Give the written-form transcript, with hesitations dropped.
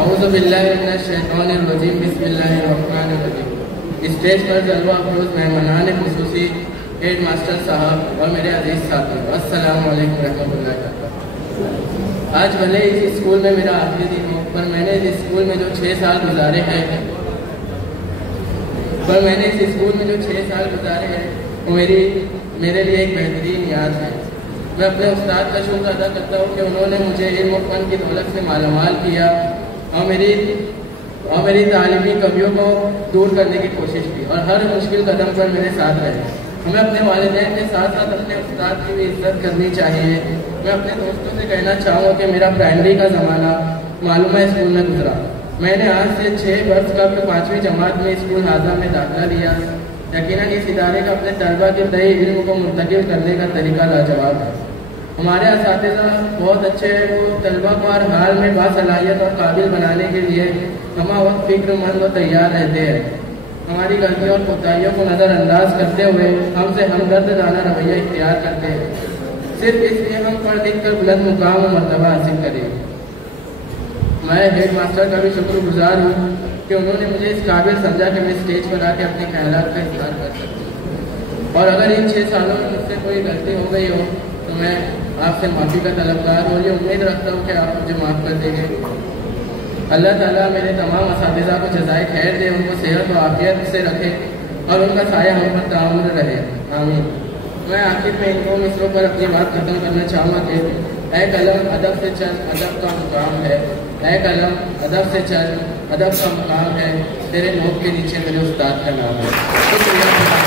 औज़ुबिल्लाहिमिनश्शैतानिर्रजीम बिस्मिल्लाहिर्रहमानिर्रहीम। स्टेज पर जलवा अफरोज़ मेहमानान खुसूसी हेड मास्टर साहब और मेरे अजीज़ साथी, अस्सलामु अलैकुम रहमतुल्लाहि व बरकातहू। आज भले इस स्कूल में मेरा आखिरी दिन हो, पर मैंने इस स्कूल में जो 6 साल गुजारे हैं वो मेरे लिए एक बेहतरीन याद है। मैं अपने उस्ताद का शुक्र अदा करता हूँ कि उन्होंने मुझे इल्म और फन की दौलत से मालामाल किया और मेरी तालीमी कमियों को दूर करने की कोशिश की और हर मुश्किल कदम पर मेरे साथ रहे। हमें अपने वालिदैन के साथ साथ अपने उस्ताद की भी इज्जत करनी चाहिए। मैं अपने दोस्तों से कहना चाहूँगा कि मेरा प्राइमरी का ज़माना मालूमा स्कूल में गुजरा। मैंने आज से 6 वर्ष कबल 5वीं जमात में स्कूल हाजा में दाखिला लिया। यकीनन इस इदारे का अपने तलबा के तय इल्म को मुंतकिल करने का तरीका लाजवाब है। हमारे असातिज़ा बहुत अच्छे हैं। वो तलबा को हर हाल में बासलाहियत और काबिल बनाने के लिए तमाम वक्त फिक्रमंद और तैयार रहते हैं। हमारी गलतियों और कोताहियों को नज़रअंदाज करते हुए हमसे हमदर्दाना रवैया इख्तियार करते हैं, सिर्फ इसलिए हम पढ़ लिख कर बुलंद मुकाम और मर्तबा हासिल करें। मैं हेड मास्टर का भी शुक्रगुजार हूँ कि उन्होंने मुझे इस काबिल समझा कि मैं स्टेज पर आकर अपने ख्यालात का इज़हार कर सकूँ। और अगर इन 6 सालों में मुझसे कोई गलती हो गई हो तो मैं आपसे माफ़ी का तलबगार हूँ। ये उम्मीद रखता हूँ कि आप मुझे माफ़ कर देंगे। अल्लाह ताला मेरे तमाम असातिज़ा को जज़ाए खैर दे, उनको सेहत और आफियत से रखे और उनका साया हम पर तामुल रहे, आमीन। मैं आखिर में इन 2 मिसरों पर अपनी बात खत्म करना चाहूँगा कि ऐ कलम अदब से चल, अदब का मुकाम है। ऐ कलम अदब से चल, अदब का मुकाम है। तेरे नोक के नीचे मेरे उस्ताद का नाम है। शुक्रिया।